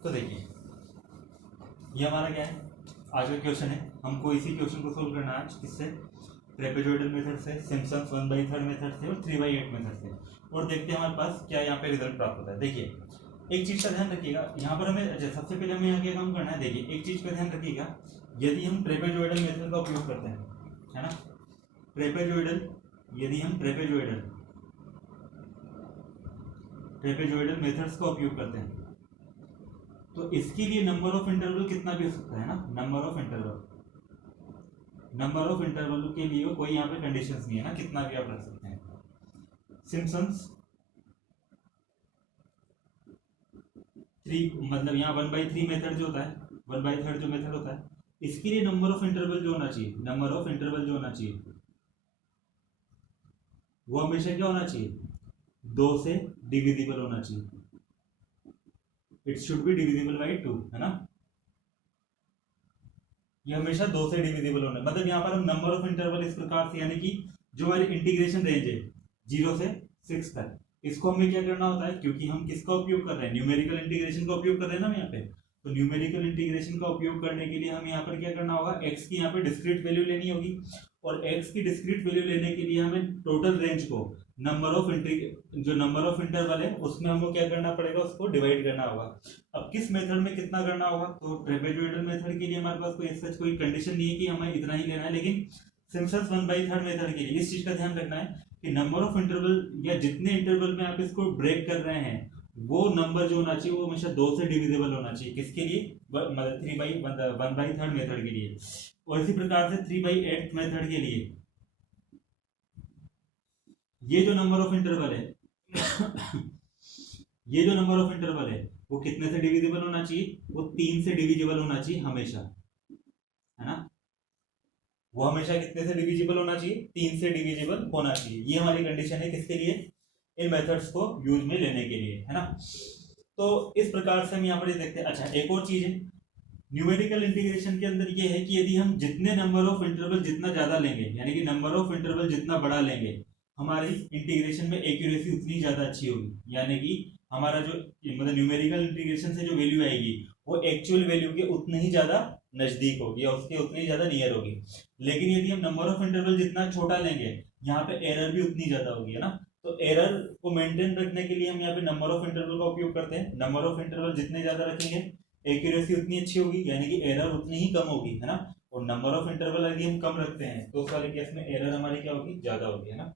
तो देखिए ये हमारा क्या है, आज का क्वेश्चन है। हमको इसी क्वेश्चन को सोल्व करना है आज, किससे, ट्रेपेजॉइडल मेथड से, सिम्पसन्स 1/3 मेथड से और 3/8 मेथड से। और देखते हैं हमारे पास क्या यहाँ पे रिजल्ट प्राप्त होता है। देखिए एक चीज का ध्यान रखिएगा यहाँ पर हमें, अच्छा सबसे पहले हमें यहाँ क्या काम करना है। देखिए एक चीज का ध्यान रखिएगा, यदि हम ट्रेपेजॉइडल मेथड का उपयोग करते हैं, है ना, ट्रेपेजॉइडल, यदि हम ट्रेपेजॉइडल मेथड्स का उपयोग करते हैं तो इसके लिए नंबर ऑफ इंटरवल कितना भी हो सकता है ना, नंबर ऑफ इंटरवल के लिए कोई यहाँ पे कंडीशंस नहीं है ना, कितना भी आप रख सकते हैं। सिम्पसन्स 3 मतलब यहाँ 1/3 मेथड जो होता है, 1/3 जो मेथड होता है, इसके लिए नंबर ऑफ इंटरवल जो होना चाहिए, वो हमेशा क्या होना चाहिए, 2 से डिविजिबल होना चाहिए। It should be divisible by 2, है ना, ये हमेशा 2 से डिविजिबल होना, मतलब यहाँ पर हम नंबर ऑफ इंटरवल इस प्रकार से, यानी कि जो हमारी इंटीग्रेशन रेंज है 0 से 6 तक, इसको हमें क्या करना होता है, क्योंकि हम किसका उपयोग कर रहे हैं, न्यूमेरिकल इंटीग्रेशन का उपयोग कर रहे हैं ना हम यहाँ पे। तो न्यूमेरिकल इंटीग्रेशन का उपयोग करने के लिए हमें यहाँ पर क्या करना होगा, x की यहाँ पे डिस्क्रीट वैल्यू लेनी होगी, और x की डिस्क्रीट वैल्यू लेने के लिए हमें टोटल रेंज को नंबर ऑफ इंटरवल है उसमें हमको क्या करना पड़ेगा, उसको डिवाइड करना होगा। अब किस मेथड में कितना करना होगा, तो ट्रेपेजॉइडल मेथड के लिए हमारे पास कोई सच कोई कंडीशन नहीं है कि हमें इतना ही लेना है, लेकिन सिम्पसन्स 1/3 मेथड के लिए इस चीज का ध्यान रखना है कि नंबर ऑफ इंटरवल या जितने इंटरवल में आप इसको ब्रेक कर रहे हैं वो नंबर जो होना चाहिए वो हमेशा 2 से डिविजिबल होना चाहिए। किसके लिए, मतलब 1/3 मेथड के लिए। और इसी प्रकार से 3/8 मेथड के लिए ये जो नंबर ऑफ इंटरवल है ये जो नंबर ऑफ इंटरवल है वो कितने से डिविजिबल होना चाहिए, वो 3 से डिविजिबल होना चाहिए हमेशा, है ना, वो हमेशा कितने से डिविजिबल होना चाहिए, 3 से डिविजिबल होना चाहिए। ये हमारी कंडीशन है किसके लिए, इन मेथड्स को यूज में लेने के लिए, है ना। तो इस प्रकार से हम यहाँ पर देखते हैं। अच्छा एक और चीज है न्यूमेरिकल इंटीग्रेशन के अंदर ये है कि यदि हम जितने नंबर ऑफ इंटरवल जितना ज्यादा लेंगे, यानी कि नंबर ऑफ इंटरवल जितना बड़ा लेंगे, हमारी इंटीग्रेशन में एक्यूरेसी उतनी ज्यादा अच्छी होगी, यानी कि हमारा जो मतलब न्यूमेरिकल इंटीग्रेशन से जो वैल्यू आएगी वो एक्चुअल वैल्यू के उतने ही ज्यादा नजदीक होगी या उसके उतनी ज्यादा नियर होगी। लेकिन यदि हम नंबर ऑफ इंटरवल जितना छोटा लेंगे यहाँ पे एरर भी उतनी ज्यादा होगी, है ना। तो एरर को मेंटेन रखने के लिए हम यहाँ पे नंबर ऑफ इंटरवल का उपयोग करते हैं। नंबर ऑफ इंटरवल जितने ज्यादा रखेंगे एक्यूरेसी उतनी अच्छी होगी, यानी कि एरर उतनी ही कम होगी, है ना। और नंबर ऑफ इंटरवल यदि हम कम रखते हैं तो उस वाले केस में एरर हमारी क्या होगी, ज्यादा होगी, है ना।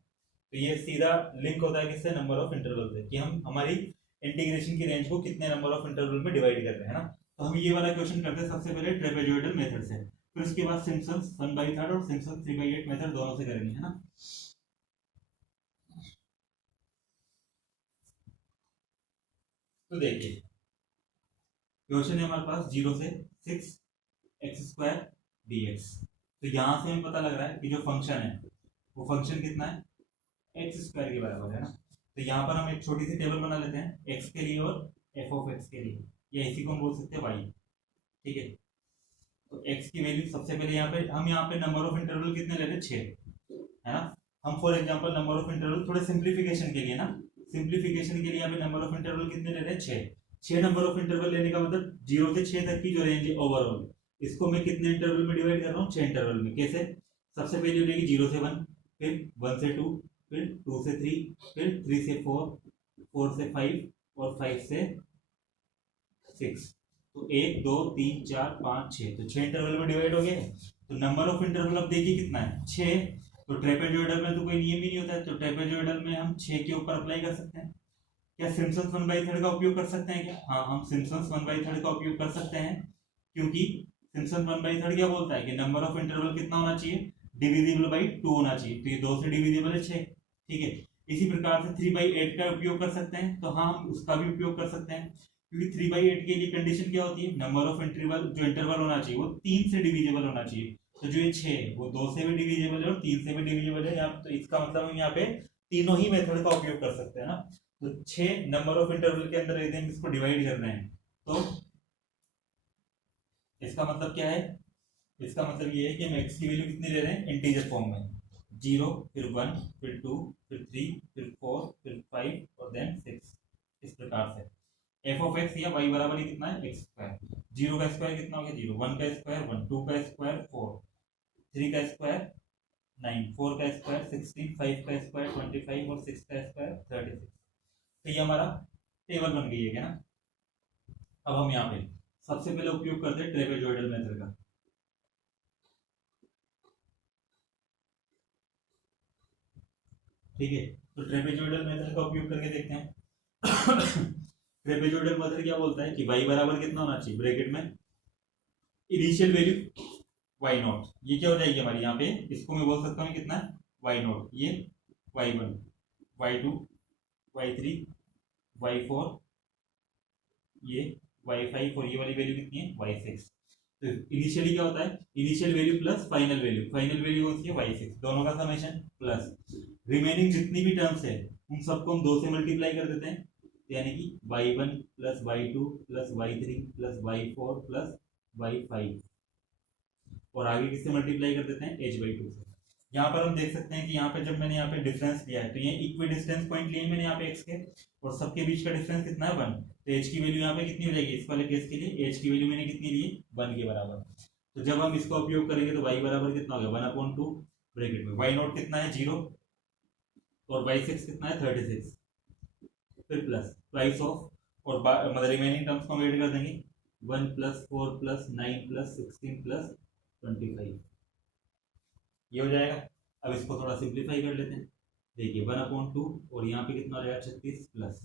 तो ये सीधा लिंक होता है किससे, नंबर ऑफ इंटरवल से, कि हम हमारी इंटीग्रेशन की रेंज को कितने नंबर ऑफ इंटरवल में डिवाइड कर रहे हैं, ना। तो हम ये वाला क्वेश्चन करते हैं सबसे पहले ट्रेपेजॉइडल मेथड से, फिर उसके बाद सिम्पसन्स 1/3 और सिम्पसन्स 3/8 मेथड दोनों से करेंगे, है ना। तो देखिए क्वेश्चन है हमारे पास 0 से 6 x² dx। तो यहां से हमें पता लग रहा है कि जो फंक्शन है वो फंक्शन कितना है, x² के बराबर है ना। तो यहाँ पर हम एक छोटी सी टेबल बना लेते हैं x के लिए और f(x) के लिए, या इसी को हम बोल सकते हैं y, ठीक है। तो x की वैल्यू सबसे पहले यहाँ पे नंबर ऑफ इंटरवल कितने ले रहे हैं, 6, है ना। हम for example number of interval थोड़े सिंप्लीफिकेशन के लिए ना, सिंप्लीफिकेशन के लिए यहाँ पे नंबर ऑफ इंटरवल कितने ले रहे हैं, 6 नंबर ऑफ इंटरवल लेने का मतलब 0 से 6 तक की जो रेंज है ओवरऑल, इसको मैं कितने इंटरवल में डिवाइड कर रहा हूँ, 6 इंटरवल में। कैसे, सबसे पहले हो जाएगी 0 से 1, फिर 1 से 2, फिर 2 से 3, फिर 3 से 4, 4 से 5 और 5 से 6। तो 1 2 3 4 5 6, तो 6 इंटरवल में डिवाइड हो गए। तो नंबर ऑफ इंटरवल अब देखिए कितना है, 6। तो ट्रेपेजॉइडल में तो कोई नियम ही नहीं होता है, तो ट्रेपेजॉइडल में हम 6 के ऊपर अप्लाई कर सकते हैं। क्या सिम्पसन्स 1/3 का उपयोग कर सकते हैं क्या, हाँ हम सिम्पसन्स 1/3 का उपयोग कर सकते हैं, क्योंकि सिम्पसन्स 1/3 क्या बोलता है कि नंबर ऑफ इंटरवल कितना होना चाहिए, डिविजिबल बाई 2 होना चाहिए। तो ये 2 से डिविजिबल है 6, ठीक है। इसी प्रकार से 3/8 का उपयोग कर सकते हैं, तो हाँ हम उसका भी उपयोग कर सकते हैं, क्योंकि 3/8 के लिए कंडीशन क्या होती है, नंबर ऑफ इंटरवल जो इंटरवल होना चाहिए वो 3 से डिविजिबल होना चाहिए। तो जो ये 6 है वो 2 से भी डिविजिबल है और 3 से भी डिविजिबल है, तो इसका मतलब हम यहाँ पे तीनों ही मेथड का उपयोग कर सकते हैं ना। तो 6 नंबर ऑफ इंटरवल के अंदर यदि हम इसको डिवाइड कर रहे हैं तो इसका मतलब क्या है, इसका मतलब ये है कि हम x की वैल्यू कितनी ले रहे हैं, इंटीजर फॉर्म में, 0 फिर 1 फिर 2 फिर 3 फिर 4 फिर 5 और देन 6, इस प्रकार से। एफ ऑफ एक्स या वाई बराबर ही कितना है एक्स स्क्वायर। 0 का स्क्वायर कितना हो गया 0, 1 का स्क्वायर 1, 2 का स्क्वायर 4, 3 का स्क्वायर 9, 4 का स्क्वायर 16, 5 का स्क्वायर 25 और 6 का स्क्वायर 36। तो ये हमारा टेबल बन गई है क्या ना। अब हम यहाँ पे सबसे पहले उपयोग करते हैं ट्रेपेजॉइडल मेथड का। ठीक है, तो ट्रेपेजॉइडल मेथड का उपयोग करके देखते हैं। ट्रेपेजॉइडल मेथड क्या बोलता है कि y बराबर कितना होना चाहिए ब्रैकेट में इनिशियल वैल्यू y नॉट, ये क्या हो जाएगी हमारी यहाँ पे, इसको मैं बोल सकता हूँ कितना है y नॉट, ये y1 y2 y3 y4 ये y5 और ये वाली वैल्यू कितनी है y6। तो इनिशियली क्या होता है initial value plus final value, final value कौन सी है y6, दोनों का समेशन प्लस रिमेनिंग जितनी भी टर्म्स है उन सबको हम 2 से मल्टीप्लाई कर देते हैं, यानी कि y1 plus y2 plus y3 plus y4 plus y5 और आगे किससे मल्टीप्लाई कर देते हैं h/2 से। यहाँ पर हम देख सकते हैं कि यहाँ पे जब मैंने यहाँ पे डिफरेंस लिया है तो ये इक्वी डिस्टेंस पॉइंट लिए मैंने यहाँ पे x के और सबके बीच का डिफरेंस कितना है 1, तो h की वैल्यू यहाँ पे कितनी हो जाएगी इस वाले केस के लिए, h की वैल्यू मैंने कितनी ली 1 के बराबर। तो जब हम इसका उपयोग करेंगे तो y बराबर कितना हो गया 1/2 ब्रैकेट में y नॉट कितना है 0 और y6 कितना है 36, फिर प्लस प्राइस ऑफ और मतलब रिमेनिंग टर्म्स को हम ऐड कर देंगे 1 प्लस 4 प्लस 9 प्लस 16 प्लस 25, ये हो जाएगा। अब इसको थोड़ा सिंप्लीफाई कर लेते हैं, देखिए 1/2 और यहाँ पे कितना हो जाएगा 36 प्लस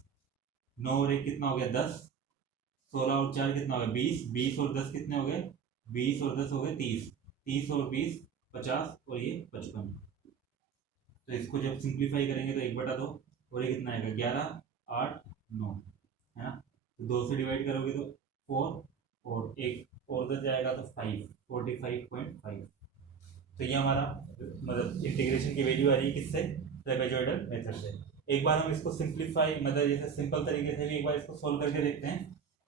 9 और 1 कितना हो गया 10, 16 और 4 कितना हो गया 20, 20 और 10 कितने हो गए 20 और 10 हो गए 30, 30 और 20 50 और ये 55। तो इसको जब सिंप्लीफाई करेंगे तो 1/2 और ये कितना आएगा 11 8 9 है ना, तो 2 से डिवाइड करोगे तो 4 और 1 और 10 जाएगा तो 5 45.5। तो ये हमारा मतलब इंटीग्रेशन की वैल्यू आ रही है किससे ट्रेपेजॉइडल मेथड से। एक बार हम इसको सिंप्लीफाई मतलब जैसे सिंपल तरीके से भी एक बार इसको सोल्व करके देखते हैं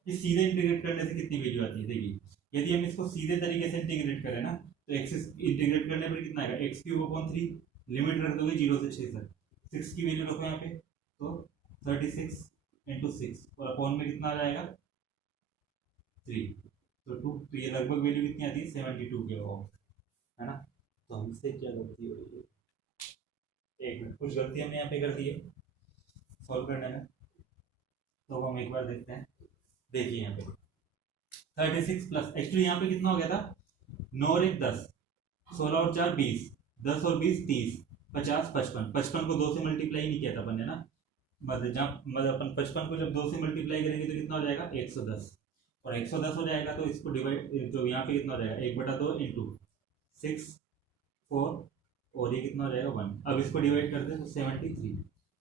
कि सीधे इंटीग्रेट करने से कितनी वैल्यू आती है। देखिए यदि हम इसको सीधे तरीके से इंटीग्रेट करें ना तो एक्स इंटीग्रेट करने पर कितना आएगा x³ लिमिट रख दोगे 0 से 6 तक, 6 की वैल्यू रखो यहाँ पे तो 36 × 6 और अपॉन में कितना आ जाएगा 3 तो 2, तो ये लगभग वैल्यू कितनी आती है 72 के है ना। तो हमसे क्या गलती हो रही है, एक मिनट कुछ गलती हमने यहाँ पे कर दी है सॉल्व करने में, तो हम एक बार देखते हैं। देखिए यहाँ पे 36 प्लस एक्चुअली यहाँ पे कितना हो गया था 9 और 1 10, 16 और 4 20, 10 और 20 30 50 55, 55 को 2 से मल्टीप्लाई नहीं किया था अपन ने ना, मतलब जब मतलब अपन 55 को जब 2 से मल्टीप्लाई करेंगे तो कितना हो जाएगा 110 और 110 हो जाएगा तो इसको डिवाइड जो यहाँ पे कितना हो जाएगा 1/2 इंटू 6 4 और ये कितना हो जाएगा 1। अब इसको डिवाइड कर दे तो 73,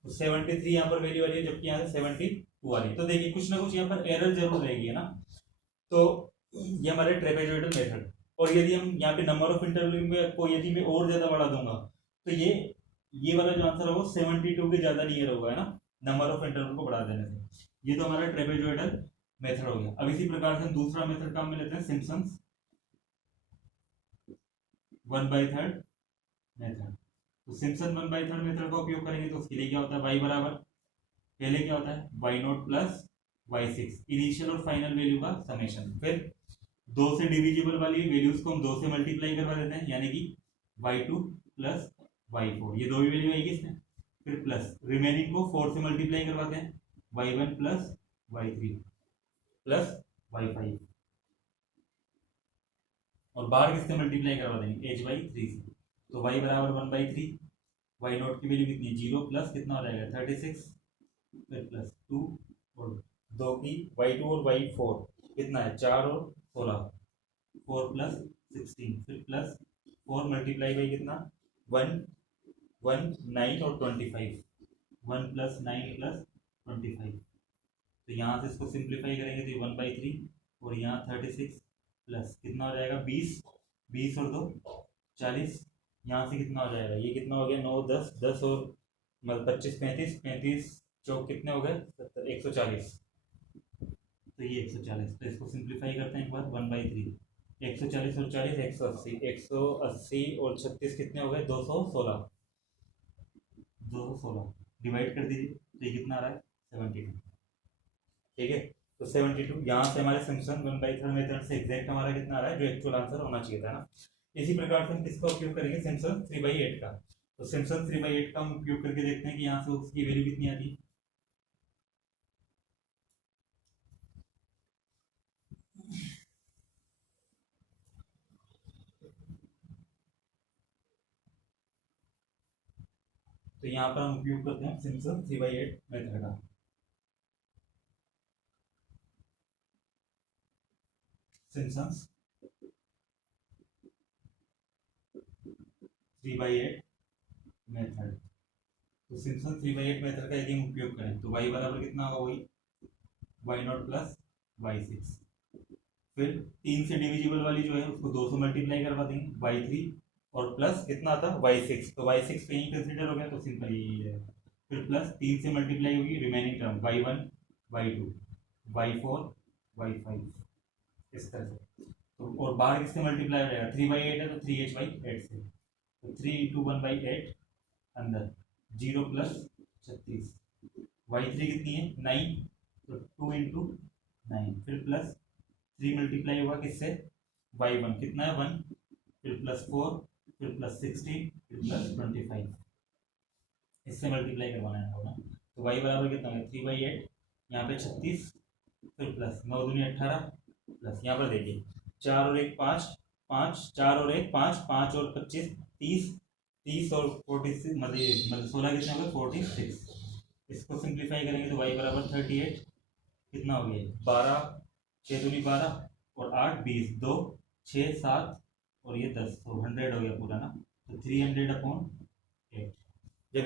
तो 73 यहाँ पर वैल्यू आ रही है जबकि यहाँ से 72 आ रही है। तो देखिए कुछ ना कुछ यहाँ पर एरर जरूर रहेगी है ना। तो ये हमारे ट्रेपेजॉइडल मेथड, और यदि हम यहाँ पे नंबर ऑफ इंटरवल को यदि मैं और ज्यादा बढ़ा दूंगा तो ये वाला जो आंसर होगा 72 के ज्यादा नियर होगा है ना, नंबर ऑफ इंटरवल को बढ़ा देने से। ये तो हमारा ट्रेपेजॉइडल मेथड हो गया। अब इसी प्रकार से हम दूसरा मेथड काम में लेते हैं सिम्पसन्स 1/3 मेथड। तो सिम्पसन 1/3 मेथड का उपयोग करेंगे तो उसके लिए क्या होता है y बराबर पहले क्या होता है y not plus y6 initial और फाइनल वैल्यू का समेशन, फिर 2 से डिविजिबल वाली वैल्यूज को हम 2 से मल्टीप्लाई करवा देते हैं यानी कि y2 प्लस y4 ये दो ही वैल्यू आएगी इसमें, फिर प्लस रिमेनिंग को 4 से मल्टीप्लाई करवाते हैं y1 plus y3 plus y5 और बाहर किससे मल्टीप्लाई करवा देंगे h/3 से। तो y बराबर 1/3, y नॉट की वैल्यू कितनी 0 प्लस कितना हो जाएगा 36 फिर प्लस 2 और 2 की y2 और y4 कितना है 4 और 16 4 प्लस 16 फिर प्लस 4 मल्टीप्लाई बाई कितना 1 1 9 और 25 1 प्लस 9 प्लस 25। तो यहाँ से इसको सिंप्लीफाई करेंगे तो 1/3 और यहाँ 36 प्लस कितना हो जाएगा 20 20 और 2 40, यहाँ से कितना हो जाएगा ये कितना हो गया 9 10 10 और मतलब 25 35 35 चौक कितने हो गए 140, तो ये 140। तो इसको सिंप्लीफाई करते हैं एक बार 1/3 140 और 40 180 180 और 36 कितने हो गए 216 216 डिवाइड कर दीजिए तो ये कितना आ रहा है 72। ठीक है, तो 72 यहाँ से हमारे सिम्पसन 1/3 मेथड से एग्जैक्ट हमारा कितना आ रहा है, जो एक्चुअल आंसर होना चाहिए था ना। इसी प्रकार से हम किसका उपयोग करेंगे, सिम्पसन 3/8 का। तो सिम्पसन 3/8 का हम उपयोग करके देखते हैं कि यहाँ से उसकी वैल्यू कितनी आती है। तो यहाँ पर हम उपयोग करते हैं सिम्पसन 3/8 मेथड का। Simpson 3/8 method. तो सिम्पसन 3/8 मेथड का यदि हम उपयोग करें तो y बराबर कितना होगा, वही y0 प्लस y6। फिर 3 से डिविजिबल वाली जो है उसको 2 से मल्टीप्लाई करवा देंगे, y3 और प्लस कितना आता है y6। तो y6 कहीं कंसीडर हो गया तो सिंपल यही है। फिर प्लस 3 से मल्टीप्लाई होगी remaining term y1 y2 y4 y5 इस तरह से। तो और बाहर किससे मल्टीप्लाई हो जाएगा, 3/8 है तो 3h/8 से। तो 3 × 1/8 अंदर 0 प्लस 36, y3 कितनी है 9, तो 2 × 9, फिर प्लस 3 मल्टीप्लाई होगा किससे, y1 कितना है 1, फिर प्लस 4, फिर प्लस 16, फिर प्लस 25, इससे मल्टीप्लाई करवाना है होगा। तो y बराबर कितना है 3/8, यहाँ पे 36, फिर प्लस 9 दूनी 18, प्लस यहाँ पर देखिए 4 और 1 5, 5 4 और 1 5, 5 और 25 30, 30 और 46 मतलब 16 कितने हो गए 46। इसको सिंप्लीफाई करेंगे तो y बराबर 38 कितना हो गया 12, 6 दूनी 12 और 8 20, 2 6 7 और ये 10, तो 100 हो गया पूरा ना। तो 300/8। जब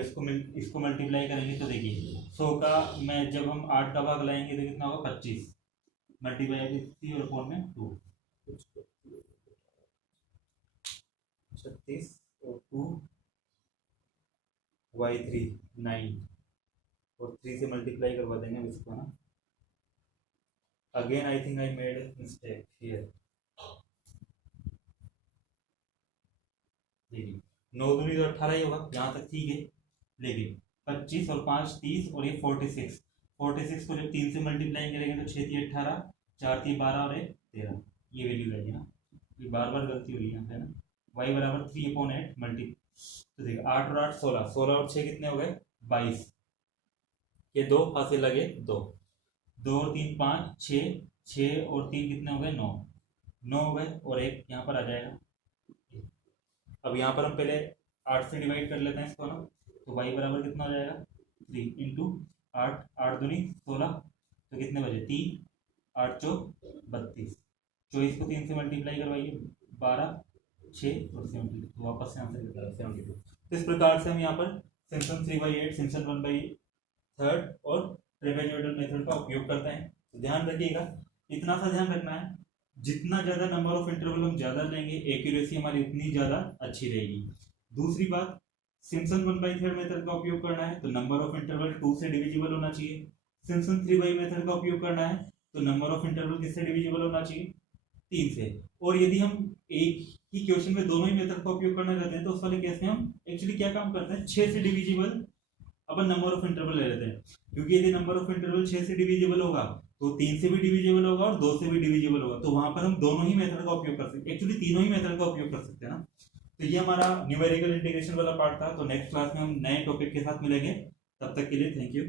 इसको मल्टीप्लाई करेंगे तो देखिए 100 का मैं जब हम 8 का भाग लाएंगे तो कितना होगा 25, मल्टीप्लाई 3 और 4 में 2, 36 और 2 y3 9 और 3 से मल्टीप्लाई करवा देंगे इसको ना। Again I think I made mistake here. देखिए 9 दूनी तो 18 ही होगा, यहाँ तक ठीक है, लेकिन 25 और 5 30 और ये 46, 46 को जब 3 से मल्टीप्लाई करेंगे तो 6 3 18, 4 3 12 और 1 13, ये वैल्यू रहेगी ना। ये बार बार गलती हुई यहाँ पे ना। y बराबर 3/8 मल्टी, तो देखिए 8 और 8 16, 16 और 6 कितने हो गए 22, ये 2 हाथ से लगे 2, 2 और 3 5 6, 6 और 3 कितने हो गए 9, 9 हो गए और 1 यहाँ पर आ जाएगा। अब यहाँ पर हम पहले 8 से डिवाइड कर लेते हैं इसको ना, तो y बराबर कितना हो जाएगा 3 इंटू 8, 8 दूनी 16, तो कितने बजे 3, 8 चौक 32, 24 को 3 से मल्टीप्लाई करवाइए 12 6 और 72, तो वापस से आंसर कितना है 72। तो इस प्रकार से हम यहाँ पर सिम्पसन 3/8, सिम्पसन 1/3 और ट्रेपेजॉइडल मेथड का उपयोग करते हैं। तो ध्यान रखिएगा, इतना सा ध्यान रखना है, जितना ज़्यादा नंबर ऑफ इंटरवल हम ज़्यादा लेंगे एक्यूरेसी हमारी उतनी ज़्यादा अच्छी रहेगी। दूसरी बात, सिम्पसन 1/3 मेथड का उपयोग करना है तो नंबर ऑफ इंटरवल 2 से डिविजिबल होना चाहिए। सिम्पसन 3/8 मेथड का उपयोग करना है तो नंबर ऑफ इंटरवल किससे डिविजिबल होना चाहिए 3 से। और यदि हम एक ही क्वेश्चन में दोनों ही मेथड का उपयोग करना चाहते हैं तो उस वाले केस में हम एक्चुअली क्या काम करते हैं 6 से divisible upon number of interval ले लेते हैं, क्योंकि यदि नंबर ऑफ इंटरवल 6 से डिविजिबल होगा तो 3 से भी डिविजिबल होगा और 2 से भी डिविजिबल होगा, तो वहां पर हम दोनों ही मेथड का उपयोग कर सकते हैं, एक्चुअली तीनों ही मेथड का उपयोग कर सकते हैं ना। तो ये हमारा न्यूमेरिकल इंटीग्रेशन वाला पार्ट था। तो नेक्स्ट क्लास में हम नए टॉपिक के साथ मिलेंगे, तब तक के लिए थैंक यू।